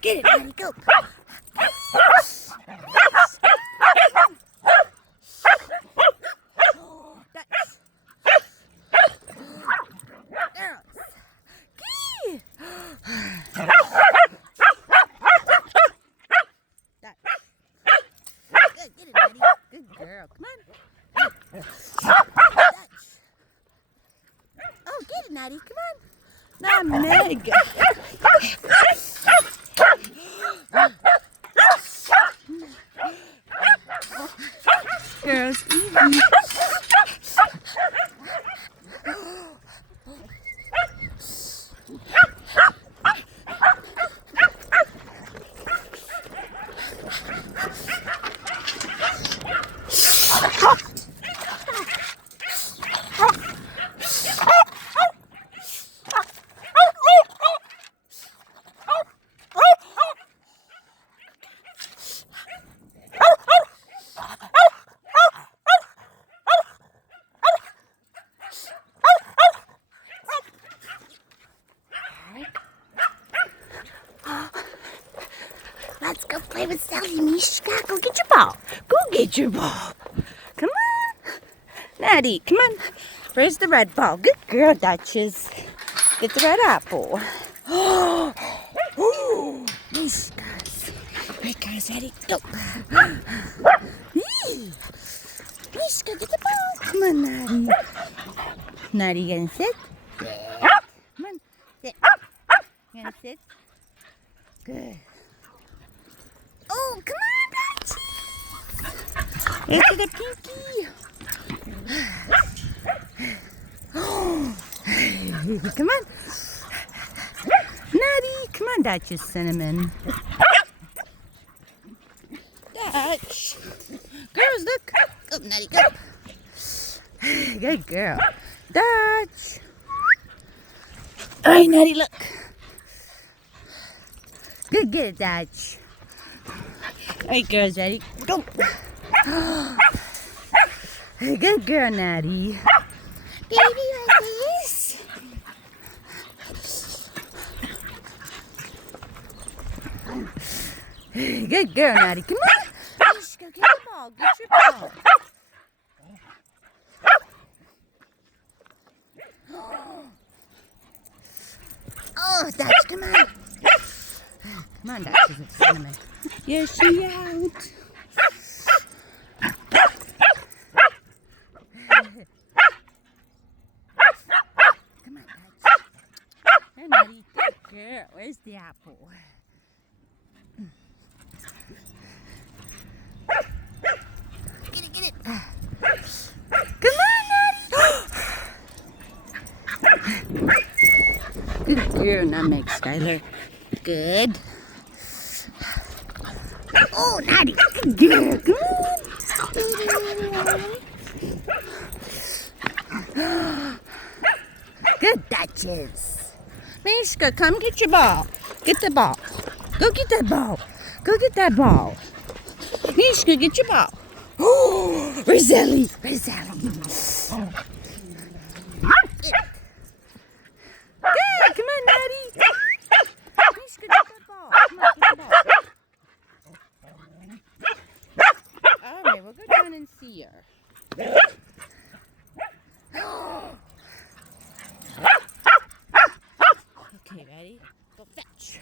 Get it, Maddie, go. Good, get it, Maddie. Good girl. Come on. Oh, get it, Maddie. Come on. Now, Meg. Girls, easy. Let's go play with Sally, Mishka. Go get your ball. Go get your ball. Come on. Natty, come on. Where's the red ball? Good girl, Duchess. Get the red apple. Oh, Mishka's. Right, guys, ready? Go. Mishka, get the ball. Come on, Natty. Natty, you gonna sit? Come on, sit. You gonna sit? Good. Oh, come on, Dutchie. Into the pinky. Come on. Natty, come on, Dutch's cinnamon. Dutch. Girls, look. Go, Natty, go. Good girl. Dutch. All right, Natty, look. Good, get it, Dutch. All right, girls, ready? Go. Good girl, Natty. Baby, like this. Good girl, Natty. Come on. Let's go get the ball. Get your ball. Oh, Dutch, come on. Come on, Dutch, is it cinnamon? Yes, she out. Come on, Dutch. Hey, Natty. Good girl. Where's the apple? Get it, get it. Come on, Natty. Good girl, now make Skylar. Good. Oh, Natty. Good girl. Come on. Good Duchess. Mishka, come get your ball. Get the ball. Go get that ball. Go get that ball. Mishka, get your ball. Oh, where's Zelle? Where's Zelle? Good, come on, Natty. Mishka, get that ball. Come on, get the ball. All right, we'll go down and see her. Okay, ready? Go fetch.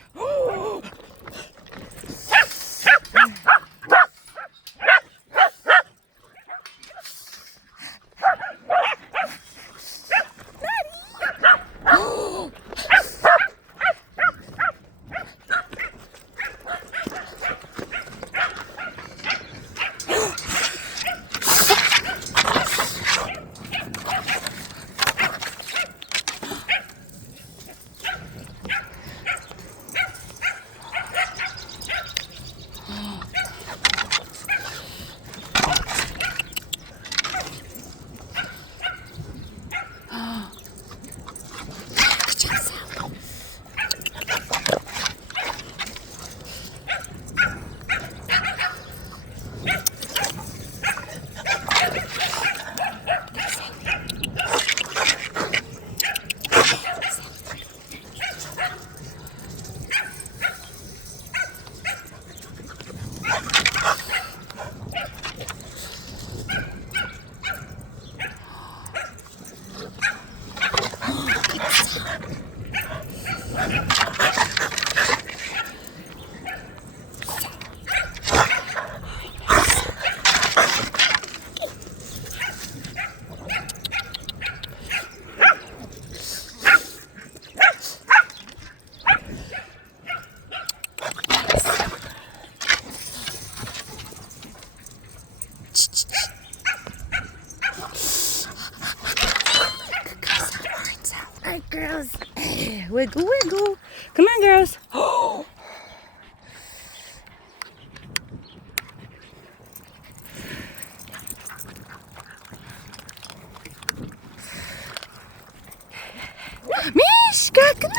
Mishka, come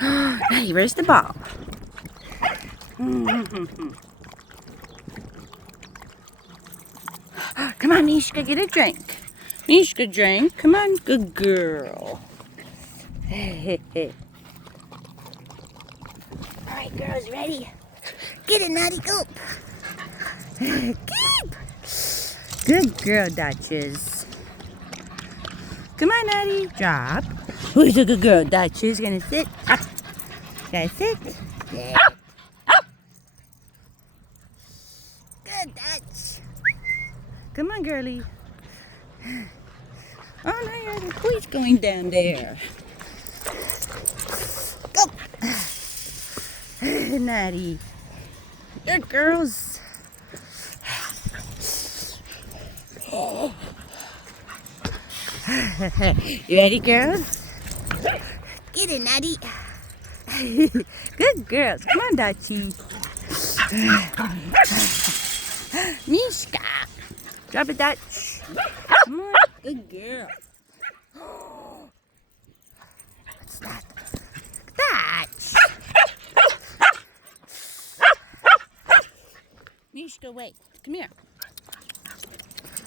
on! Hey, where's the ball? Come on, Mishka, get a drink. Mishka, drink. Come on, good girl. All right, girls, ready? Get it, Natty, go. Keep. Good girl, Duchess. Come on, Natty. Drop. Who's a good girl? Duchess. Gonna sit. Up. Gotta sit. Sit. Up. Good, Dutch. Come on, girlie. Oh, no, you're the queech going down there. Go. Natty. Good girls. You ready, girls? Get it, Natty. Good girls. Come on, Dutchie. Mishka. Drop it, Dutch. Come on. Good girl. What's that? Dutch. Mishka, wait. Come here.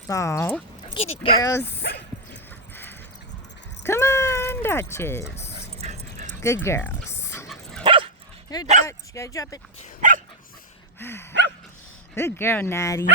Ball. Get it, girls. Come on, Duchess. Good girls. Here, Dutch. You gotta drop it. Good girl, Natty.